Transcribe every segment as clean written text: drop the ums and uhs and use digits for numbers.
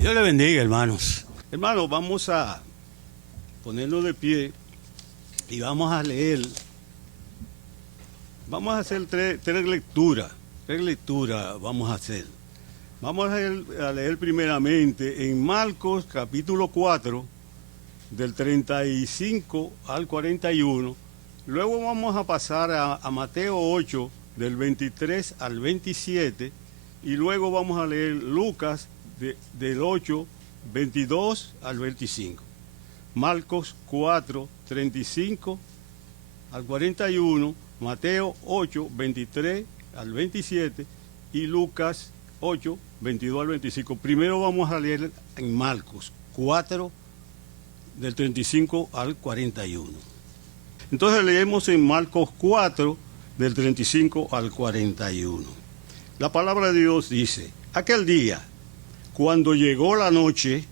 Dios le bendiga, hermanos. Hermanos, vamos a ponernos de pie y vamos a leer. Vamos a hacer tres lecturas. Tres lecturas vamos a hacer. Vamos a leer primeramente en Marcos capítulo 4, del 35 al 41. Luego vamos a pasar a Mateo 8, del 23 al 27. Y luego vamos a leer Lucas del 8, 22 al 25. Marcos 4, 35 al 41, Mateo 8, 23 al 27 y Lucas 8, 22 al 25. Primero vamos a leer en Marcos 4, del 35 al 41. Entonces leemos en Marcos 4, del 35 al 41. La palabra de Dios dice: aquel día, cuando llegó la noche,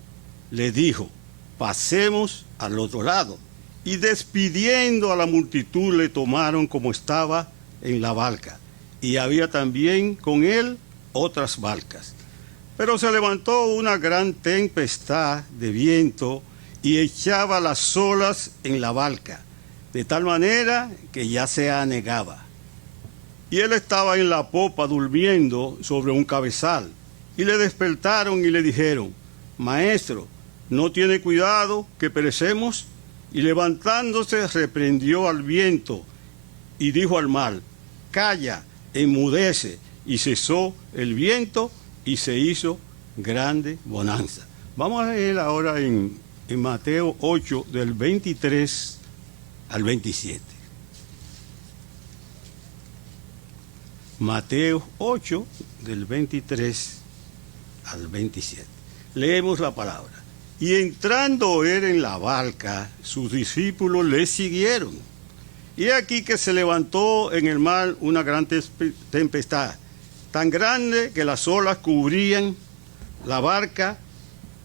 le dijo: pasemos al otro lado. Y despidiendo a la multitud, le tomaron como estaba en la barca. Y había también con él otras barcas. Pero se levantó una gran tempestad de viento y echaba las olas en la barca, de tal manera que ya se anegaba. Y él estaba en la popa durmiendo sobre un cabezal. Y le despertaron y le dijeron: Maestro, ¿no tiene cuidado que perecemos? Y levantándose reprendió al viento y dijo al mar: calla, enmudece. Y cesó el viento y se hizo grande bonanza. Vamos a leer ahora en Mateo 8, del 23 al 27. Mateo 8, del 23 al 27. Leemos la palabra. Y entrando él en la barca, sus discípulos le siguieron. Y aquí que se levantó en el mar una gran tempestad, tan grande que las olas cubrían la barca,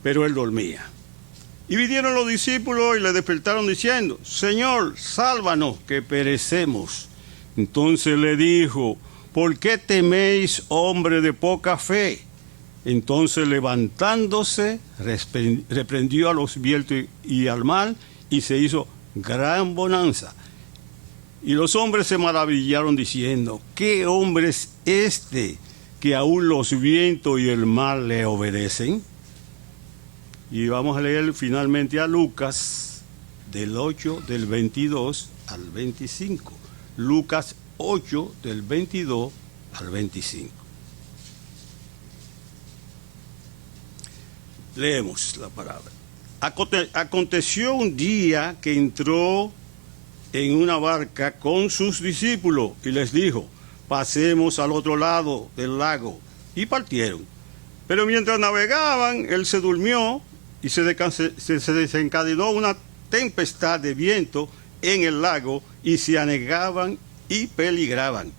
pero él dormía. Y vinieron los discípulos y le despertaron diciendo: Señor, sálvanos, que perecemos. Entonces le dijo: ¿por qué teméis, hombre de poca fe? Entonces levantándose, reprendió a los vientos y al mar, y se hizo gran bonanza. Y los hombres se maravillaron diciendo: ¿qué hombre es este que aún los vientos y el mar le obedecen? Y vamos a leer finalmente a Lucas del 8, del 22 al 25. Lucas 8, del 22 al 25. Leemos la palabra. Aconteció un día que entró en una barca con sus discípulos y les dijo: pasemos al otro lado del lago. Y partieron. Pero mientras navegaban, él se durmió y se desencadenó una tempestad de viento en el lago y se anegaban y peligraban.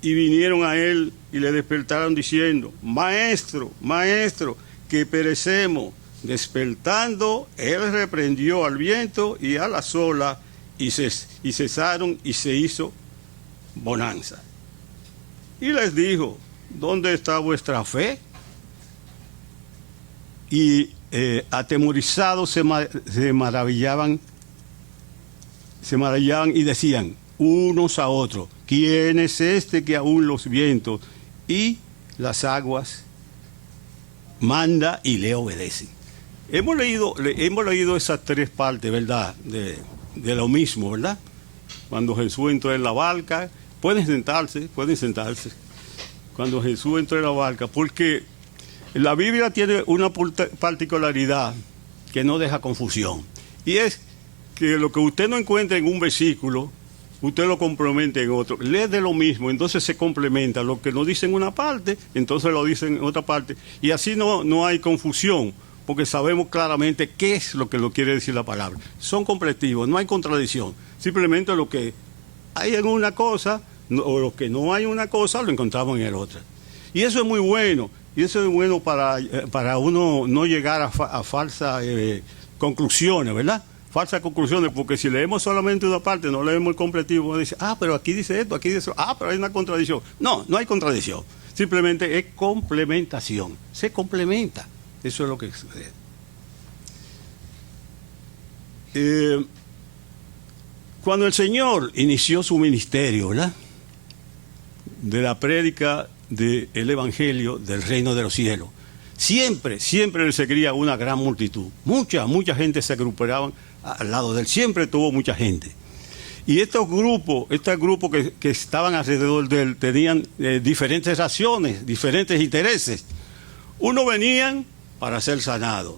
Y vinieron a él y le despertaron diciendo: Maestro, Maestro, que perecemos. Despertando, él reprendió al viento y a las olas, y cesaron y se hizo bonanza. Y les dijo: ¿dónde está vuestra fe? Y atemorizados se maravillaban y decían unos a otros: ¿quién es este que aún los vientos y las aguas manda y le obedecen? Hemos leído esas tres partes, ¿verdad? De lo mismo, ¿verdad? Cuando Jesús entró en la barca, pueden sentarse. Cuando Jesús entró en la barca, porque la Biblia tiene una particularidad que no deja confusión. Y es que lo que usted no encuentra en un versículo, usted lo complementa en otro. Lee de lo mismo, entonces se complementa. Lo que no dice en una parte, entonces lo dice en otra parte. Y así no hay confusión, porque sabemos claramente qué es lo que lo quiere decir la palabra. Son completivos, no hay contradicción. Simplemente lo que hay en una cosa, o lo que no hay en una cosa, lo encontramos en el otra. Y eso es muy bueno. Y eso es bueno para uno no llegar a falsas conclusiones, ¿verdad? Falsas conclusiones, porque si leemos solamente una parte, no leemos el completivo, uno dice: pero aquí dice esto, aquí dice eso, pero hay una contradicción. No hay contradicción. Simplemente es complementación. Se complementa. Eso es lo que sucede. Cuando el Señor inició su ministerio, ¿verdad?, de la prédica del Evangelio del reino de los cielos, siempre él se cría una gran multitud. Mucha gente se agrupaban al lado de él, siempre tuvo mucha gente. Y estos grupos que estaban alrededor de él tenían diferentes razones, diferentes intereses. Unos venían para ser sanados,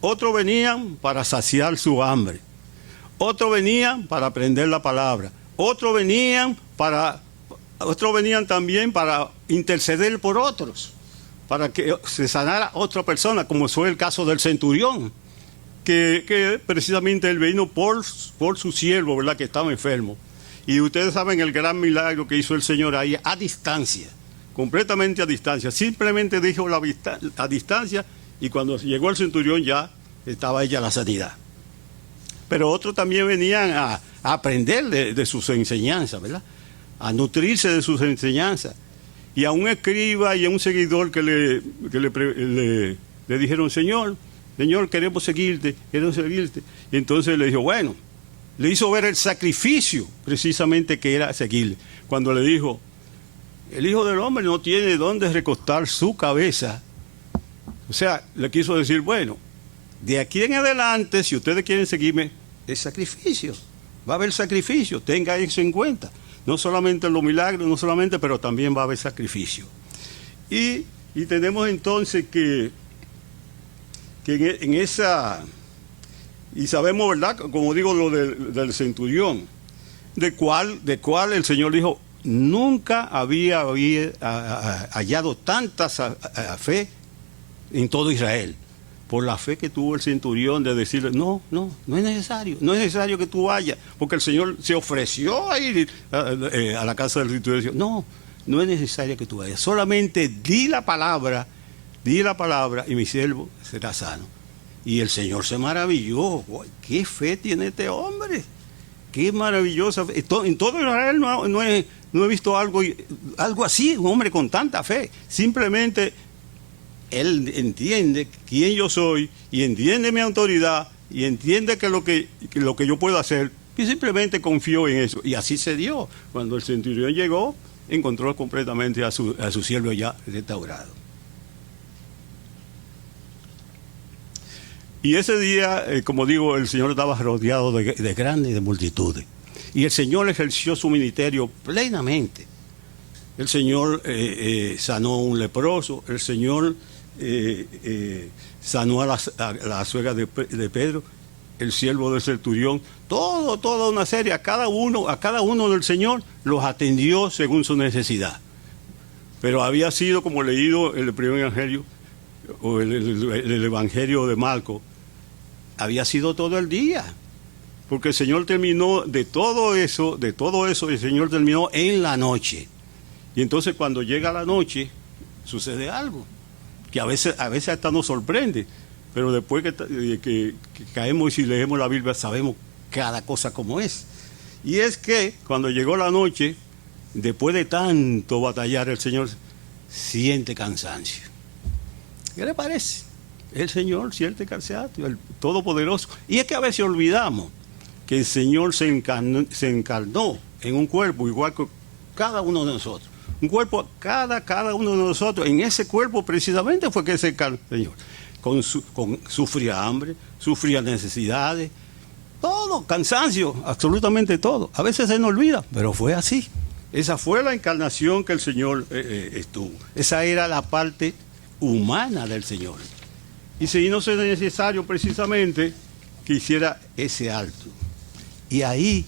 otros venían para saciar su hambre, otros venían para aprender la palabra, otros venían también para interceder por otros, para que se sanara otra persona, como fue el caso del centurión, que precisamente él vino por su siervo, ¿verdad?, que estaba enfermo. Y ustedes saben el gran milagro que hizo el Señor ahí a distancia, completamente a distancia. Simplemente dijo a distancia, y cuando llegó el centurión ya estaba ella la sanidad. Pero otros también venían a aprender de sus enseñanzas, ¿verdad?, a nutrirse de sus enseñanzas. Y a un escriba y a un seguidor que le dijeron, Señor, queremos seguirte. Y entonces le dijo, bueno, le hizo ver el sacrificio precisamente que era seguirle. Cuando le dijo, el Hijo del Hombre no tiene dónde recostar su cabeza. O sea, le quiso decir, bueno, de aquí en adelante, si ustedes quieren seguirme, es sacrificio. Va a haber sacrificio, tenga eso en cuenta. No solamente los milagros, pero también va a haber sacrificio. Y tenemos entonces que en esa, y sabemos, ¿verdad?, como digo, lo del centurión, de cual el Señor dijo, nunca había hallado tanta fe en todo Israel, por la fe que tuvo el centurión de decirle, no es necesario que tú vayas, porque el Señor se ofreció a ir a la casa del centurión y dijo, no es necesario que tú vayas, solamente di la palabra y mi siervo será sano. Y el Señor se maravilló, qué fe tiene este hombre, qué maravillosa fe. En todo Israel no he visto algo así, un hombre con tanta fe. Simplemente él entiende quién yo soy y entiende mi autoridad y entiende que lo que yo puedo hacer, y simplemente confió en eso. Y así se dio. Cuando el centurión llegó, encontró completamente a su siervo ya restaurado. Y ese día, como digo, el Señor estaba rodeado de grandes multitudes. Y el Señor ejerció su ministerio plenamente. El Señor sanó a un leproso, el Señor sanó a la suegra de Pedro, el siervo del centurión, toda una serie, a cada uno del Señor los atendió según su necesidad. Pero había sido, como leído el primer evangelio, o el evangelio de Marcos, había sido todo el día, porque el Señor terminó de todo eso, el Señor terminó en la noche. Y entonces cuando llega la noche, sucede algo, que a veces hasta nos sorprende, pero después que caemos y leemos la Biblia, sabemos cada cosa como es. Y es que cuando llegó la noche, después de tanto batallar, el Señor siente cansancio. ¿Qué le parece? El Señor siente cansancio, el Todopoderoso. Y es que a veces olvidamos que el Señor se encarnó en un cuerpo igual que cada uno de nosotros. Un cuerpo, cada uno de nosotros, en ese cuerpo precisamente fue que se encarnó el Señor. Sufría hambre, sufría necesidades, todo, cansancio, absolutamente todo. A veces se nos olvida, pero fue así. Esa fue la encarnación que el Señor estuvo. Esa era la parte humana del Señor. Y si no es necesario precisamente que hiciera ese acto. Y ahí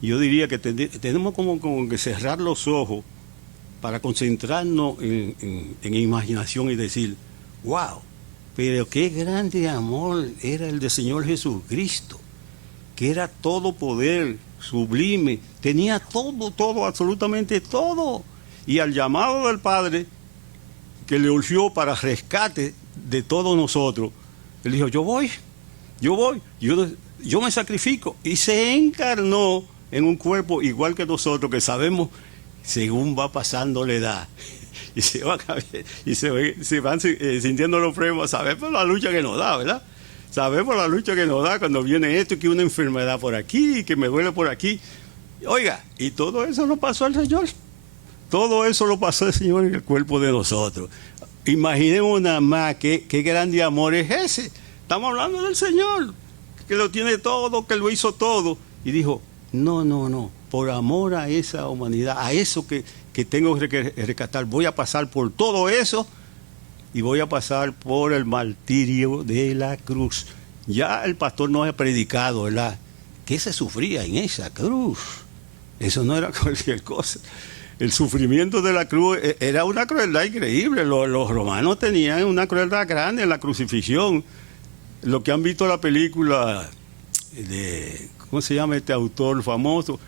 yo diría que tenemos como que cerrar los ojos para concentrarnos en imaginación y decir, wow, pero qué grande amor era el del Señor Jesucristo, que era todo poder, sublime, tenía todo, absolutamente todo. Y al llamado del Padre, que le urgió para rescate de todos nosotros, él dijo, yo voy, yo me sacrifico. Y se encarnó en un cuerpo igual que nosotros, que sabemos, según va pasando la edad, y se van, se van sintiendo los problemas, sabemos por la lucha que nos da, ¿verdad? Sabemos la lucha que nos da cuando viene esto, que una enfermedad por aquí, que me duele por aquí. Oiga, y todo eso lo pasó al Señor. Todo eso lo pasó el Señor en el cuerpo de nosotros. Imaginemos nada más qué grande amor es ese. Estamos hablando del Señor, que lo tiene todo, que lo hizo todo. Y dijo, no, por amor a esa humanidad, a eso que tengo que rescatar, voy a pasar por todo eso y voy a pasar por el martirio de la cruz. Ya el pastor nos ha predicado, ¿verdad? ¿Qué se sufría en esa cruz? Eso no era cualquier cosa. El sufrimiento de la cruz era una crueldad increíble. Los romanos tenían una crueldad grande en la crucifixión. Lo que han visto la película de, ¿cómo se llama este autor famoso?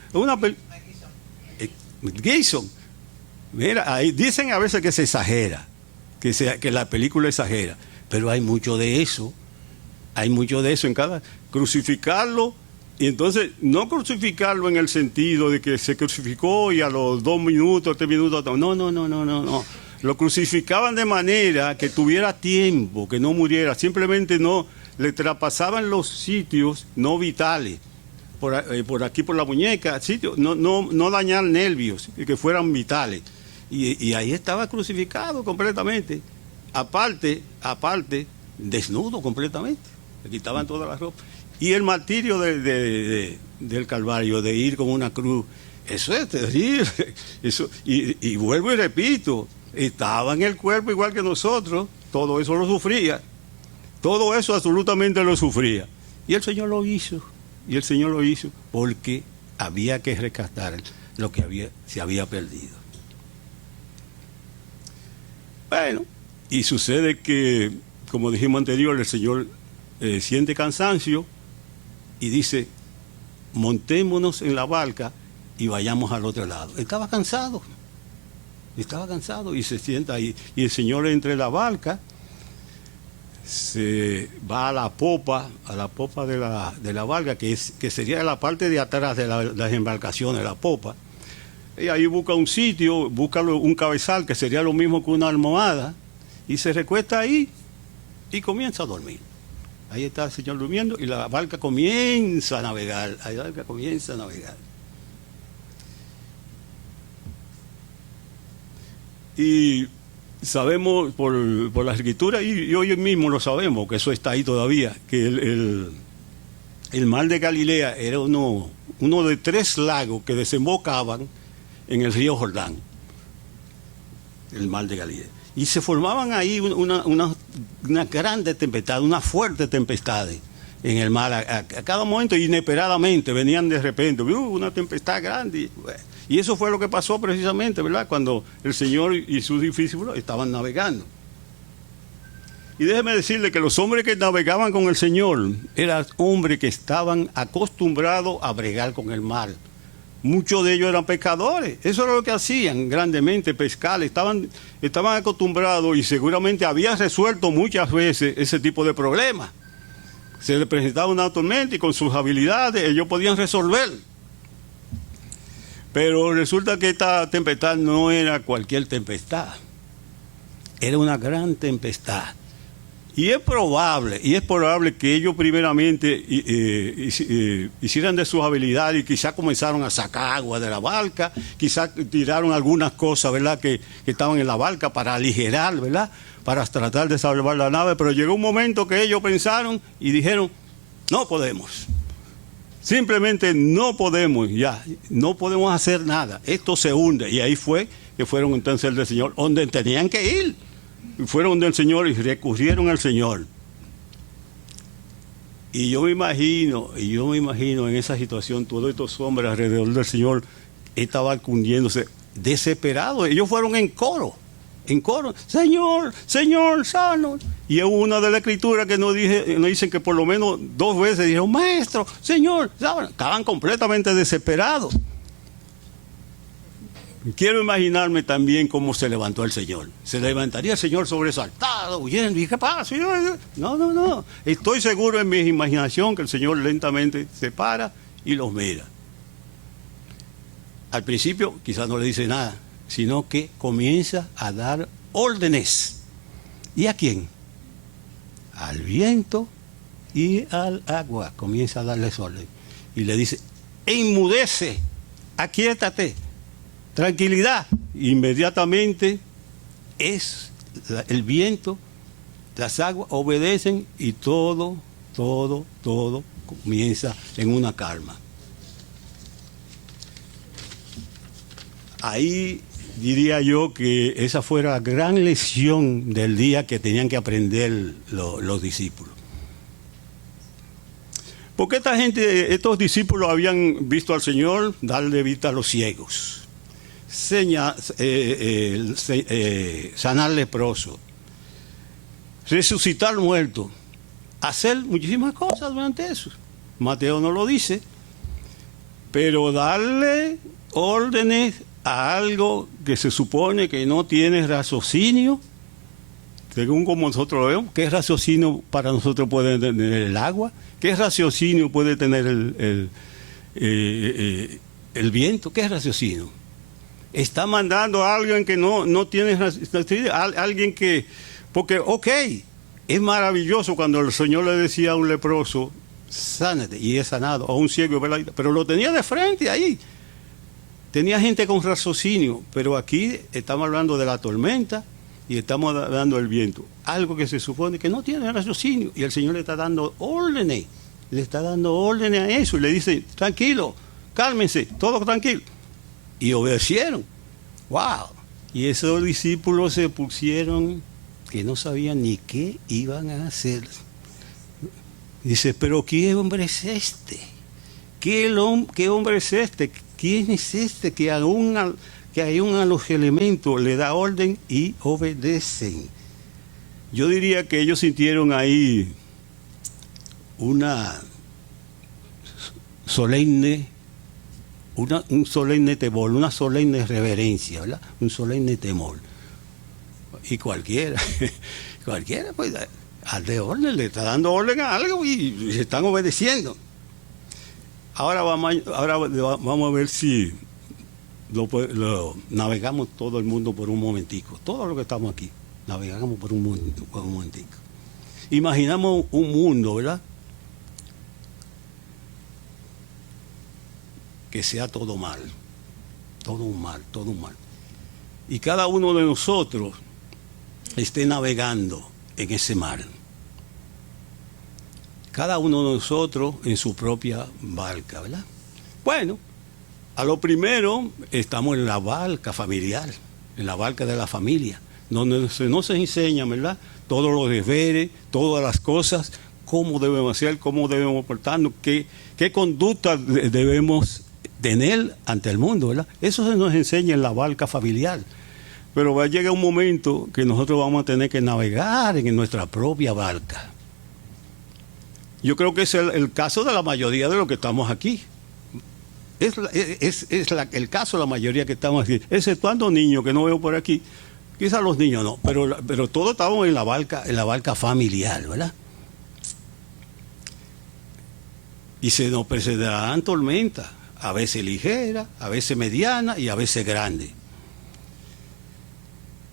Gleason. Mira, ahí dicen a veces que se exagera, que la película exagera, pero hay mucho de eso. Hay mucho de eso en cada crucificarlo. Y entonces, no crucificarlo en el sentido de que se crucificó y a los 2 minutos, 3 minutos, no. Lo crucificaban de manera que tuviera tiempo, que no muriera, simplemente no le traspasaban los sitios no vitales, por aquí por la muñeca, sitios, no dañar nervios, que fueran vitales. Y ahí estaba crucificado completamente, aparte, desnudo completamente, le quitaban toda la ropa. Y el martirio del Calvario, de ir con una cruz, eso es terrible. Eso, y vuelvo y repito, estaba en el cuerpo igual que nosotros, todo eso lo sufría, todo eso absolutamente lo sufría. Y el Señor lo hizo, porque había que rescatar lo que se había perdido. Bueno, y sucede que, como dijimos anterior, el Señor siente cansancio, y dice, montémonos en la barca y vayamos al otro lado. Estaba cansado y se sienta ahí. Y el Señor entra en la barca, se va a la popa de la barca, que sería la parte de atrás de las embarcaciones, la popa. Y ahí busca un sitio, busca un cabezal, que sería lo mismo que una almohada, y se recuesta ahí y comienza a dormir. Ahí está el Señor durmiendo y la barca comienza a navegar. Y sabemos por la Escritura, y hoy mismo lo sabemos, que eso está ahí todavía, que el mar de Galilea era uno de 3 lagos que desembocaban en el río Jordán. El mar de Galilea. Y se formaban ahí una grande tempestad, una fuerte tempestad en el mar. A cada momento, inesperadamente, venían de repente, una tempestad grande. Y eso fue lo que pasó precisamente, ¿verdad? Cuando el Señor y sus discípulos estaban navegando. Y déjeme decirle que los hombres que navegaban con el Señor eran hombres que estaban acostumbrados a bregar con el mar. Muchos de ellos eran pescadores, eso era lo que hacían grandemente, pescar, estaban acostumbrados y seguramente habían resuelto muchas veces ese tipo de problemas. Se les presentaba una tormenta y con sus habilidades ellos podían resolver. Pero resulta que esta tempestad no era cualquier tempestad, era una gran tempestad. Y es probable que ellos primeramente hicieran de sus habilidades y quizás comenzaron a sacar agua de la barca, quizás tiraron algunas cosas, ¿verdad?, que estaban en la barca para aligerar, ¿verdad?, para tratar de salvar la nave. Pero llegó un momento que ellos pensaron y dijeron, no podemos, simplemente no podemos, ya, no podemos hacer nada, esto se hunde. Y ahí fue que fueron entonces del Señor, donde tenían que ir. Fueron del Señor y recurrieron al Señor. Y yo me imagino en esa situación, todos estos hombres alrededor del Señor estaban cundiéndose, desesperados. Ellos fueron en coro, Señor, Señor, sano. Y hubo una de la Escritura que nos dicen que por lo menos 2 veces dijeron, Maestro, Señor, ¿saben? Estaban completamente desesperados. Quiero imaginarme también cómo se levantó el Señor. Se levantaría el Señor sobresaltado, huyendo. ¿Y qué pasa? No. Estoy seguro en mi imaginación que el Señor lentamente se para y los mira. Al principio quizás no le dice nada. sino que comienza a dar órdenes. ¿Y a quién? Al viento y al agua. Comienza a darles orden. Y le dice, enmudece, aquíétate, tranquilidad. Inmediatamente el viento, las aguas obedecen y todo comienza en una calma. Ahí diría yo que esa fue la gran lección del día que tenían que aprender los discípulos. Porque estos discípulos habían visto al Señor darle vista a los ciegos, sanar leprosos, resucitar muertos, hacer muchísimas cosas durante eso. Mateo no lo dice, pero darle órdenes a algo que se supone que no tiene raciocinio, según como nosotros lo vemos. ¿Qué raciocinio para nosotros puede tener el agua? ¿Qué raciocinio puede tener el viento? ¿Qué raciocinio? Está mandando a alguien que no tiene raciocinio, alguien que... Porque, es maravilloso cuando el Señor le decía a un leproso, sánate, y es sanado, a un ciego, ¿verdad? Pero lo tenía de frente ahí. Tenía gente con raciocinio, pero aquí estamos hablando de la tormenta y estamos dando el viento. Algo que se supone que no tiene raciocinio. Y el Señor le está dando órdenes. Le está dando órdenes a eso. Y le dice, tranquilo, cálmense, todo tranquilo. Y obedecieron. ¡Wow! Y esos discípulos se pusieron que no sabían ni qué iban a hacer. Dice, pero ¿qué hombre es este? ¿Qué hombre es este? ¿Quién es este que aún a los elementos le da orden y obedecen? Yo diría que ellos sintieron ahí un solemne temor, una solemne reverencia, ¿verdad? Un solemne temor. Y cualquiera pues de orden, le está dando orden a algo y se están obedeciendo. Ahora vamos a ver si lo navegamos todo el mundo por un momentico. Todo lo que estamos aquí, navegamos por un momentico. Imaginamos un mundo, ¿verdad? Que sea todo mal. Todo mal. Y cada uno de nosotros esté navegando en ese mar. Cada uno de nosotros en su propia barca, ¿verdad? Bueno, a lo primero estamos en la barca familiar, en la barca de la familia, donde no se enseña, ¿verdad? Todos los deberes, todas las cosas, cómo debemos hacer, cómo debemos portarnos, qué conducta debemos tener ante el mundo, ¿verdad? Eso se nos enseña en la barca familiar. Pero va a llegar un momento que nosotros vamos a tener que navegar en nuestra propia barca. Yo creo que es el caso de la mayoría de los que estamos aquí. Es el caso de la mayoría que estamos aquí, exceptuando niños que no veo por aquí. Quizás los niños no, pero todos estamos en la barca familiar, ¿verdad? Y se nos presentarán tormentas, a veces ligeras, a veces medianas y a veces grandes.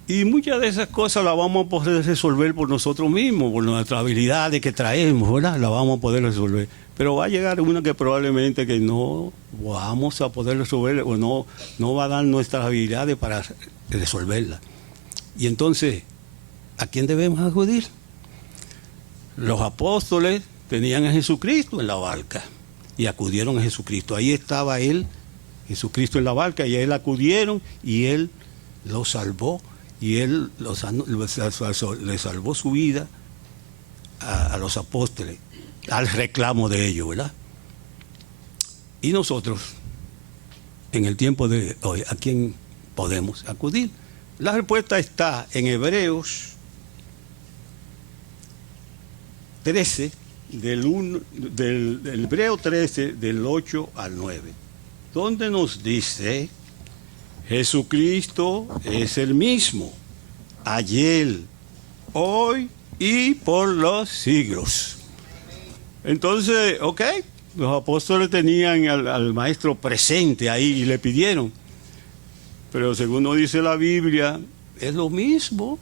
Y muchas de esas cosas las vamos a poder resolver por nosotros mismos, por nuestras habilidades que traemos, ¿verdad? Las vamos a poder resolver. Pero va a llegar una que probablemente que no vamos a poder resolver o no va a dar nuestras habilidades para resolverla. Y entonces, ¿a quién debemos acudir? Los apóstoles tenían a Jesucristo en la barca y acudieron a Jesucristo. Ahí estaba Él, Jesucristo en la barca, y a Él acudieron y Él los salvó. Y Él le salvó su vida a los apóstoles, al reclamo de ellos, ¿verdad? Y nosotros, en el tiempo de hoy, ¿a quién podemos acudir? La respuesta está en Hebreos 13, del Hebreo 13, del 8 al 9, donde nos dice... Jesucristo es el mismo, ayer, hoy y por los siglos. Entonces, los apóstoles tenían al maestro presente ahí y le pidieron, Pero según nos dice la Biblia, es lo mismo.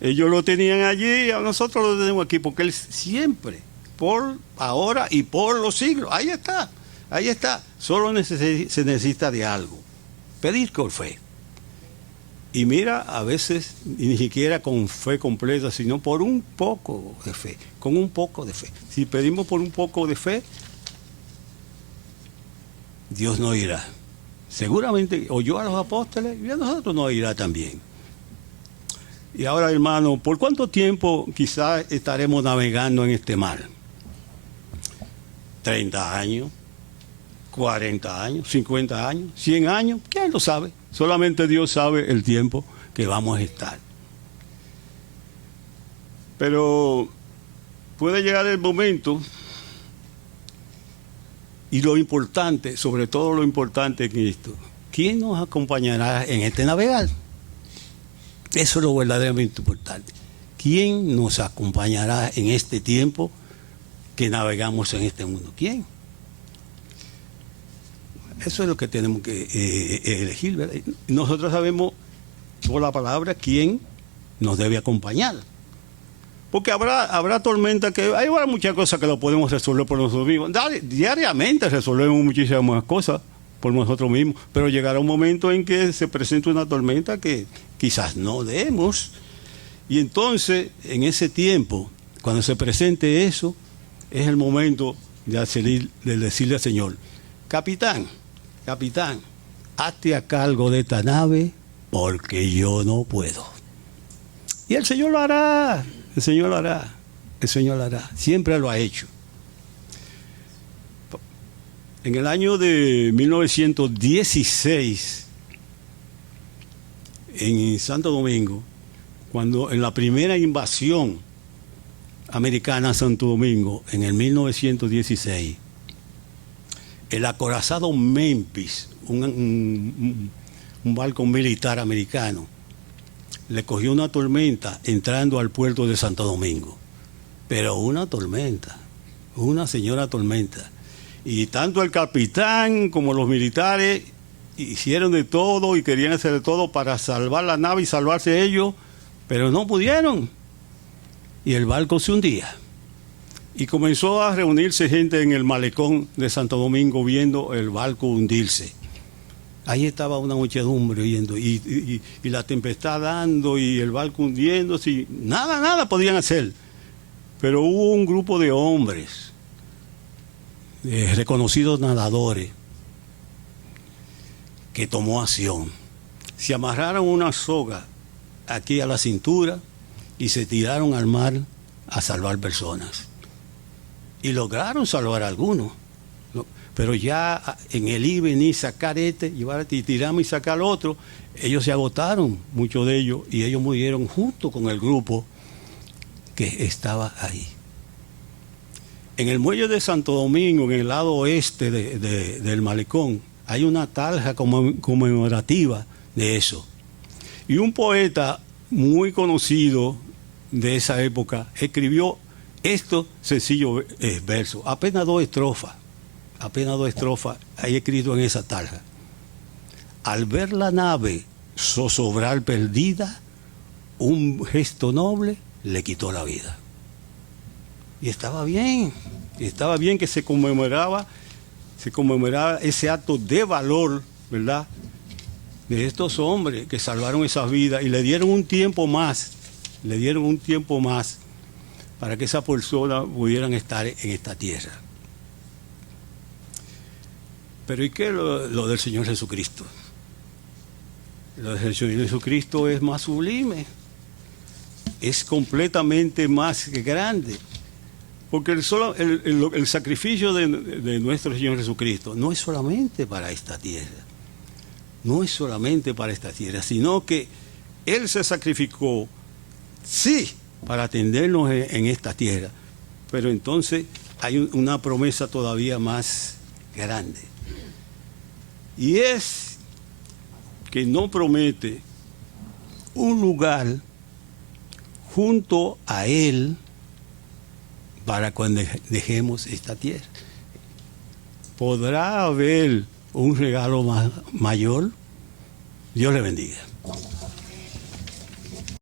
Ellos lo tenían allí, a nosotros lo tenemos aquí, porque Él siempre, por ahora y por los siglos, ahí está, ahí está. Solo se necesita de algo, pedir con fe. Y mira, a veces ni siquiera con fe completa, sino por un poco de fe, con un poco de fe. Si pedimos por un poco de fe, Dios nos irá. Seguramente oyó a los apóstoles y a nosotros nos irá también. Y ahora, hermano, ¿por cuánto tiempo quizás estaremos navegando en este mar? 30 años, 40 años, 50 años, 100 años, ¿quién lo sabe? Solamente Dios sabe el tiempo que vamos a estar. Pero puede llegar el momento, y lo importante, sobre todo lo importante en esto, ¿quién nos acompañará en este navegar? Eso es lo verdaderamente importante. ¿Quién nos acompañará en este tiempo que navegamos en este mundo? ¿Quién? Eso es lo que tenemos que elegir, ¿verdad? Nosotros sabemos por la palabra quién nos debe acompañar. Porque habrá tormenta, que hay muchas cosas que lo podemos resolver por nosotros mismos. Diariamente resolvemos muchísimas cosas por nosotros mismos, pero llegará un momento en que se presenta una tormenta que quizás no demos. Y entonces, en ese tiempo, cuando se presente eso, es el momento de decirle al Señor: capitán, hazte a cargo de esta nave porque yo no puedo. Y el Señor lo hará, el Señor lo hará, el Señor lo hará. Siempre lo ha hecho. En el año de 1916, en Santo Domingo, cuando en la primera invasión americana a Santo Domingo, en el 1916, el acorazado Memphis, un barco militar americano, le cogió una tormenta entrando al puerto de Santo Domingo. Pero una tormenta, una señora tormenta. Y tanto el capitán como los militares hicieron de todo y querían hacer de todo para salvar la nave y salvarse ellos, pero no pudieron. Y el barco se hundía. Y comenzó a reunirse gente en el malecón de Santo Domingo viendo el barco hundirse. Ahí estaba una muchedumbre viendo y la tempestad dando y el barco hundiéndose. Y nada podían hacer. Pero hubo un grupo de hombres, reconocidos nadadores, que tomó acción. Se amarraron una soga aquí a la cintura y se tiraron al mar a salvar personas. Y lograron salvar a algunos. Pero ya en el ir, venir, sacar llevar y tirarme y sacar al otro, ellos se agotaron, muchos de ellos, y ellos murieron junto con el grupo que estaba ahí. En el muelle de Santo Domingo, en el lado oeste del malecón, hay una tarja conmemorativa de eso. Y un poeta muy conocido de esa época escribió estos sencillos versos, apenas dos estrofas hay escrito en esa tarja. Al ver la nave zozobrar perdida, un gesto noble le quitó la vida. Y estaba bien que se conmemoraba ese acto de valor, ¿verdad?, de estos hombres que salvaron esas vidas y le dieron un tiempo más para que esas personas pudieran estar en esta tierra. Pero ¿y qué es lo del Señor Jesucristo? Lo del Señor Jesucristo es más sublime, es completamente más grande, porque el sacrificio de nuestro Señor Jesucristo no es solamente para esta tierra, sino que Él se sacrificó, sí, para atendernos en esta tierra, pero entonces hay una promesa todavía más grande. Y es que no promete un lugar junto a Él para cuando dejemos esta tierra. ¿Podrá haber un regalo mayor? Dios le bendiga.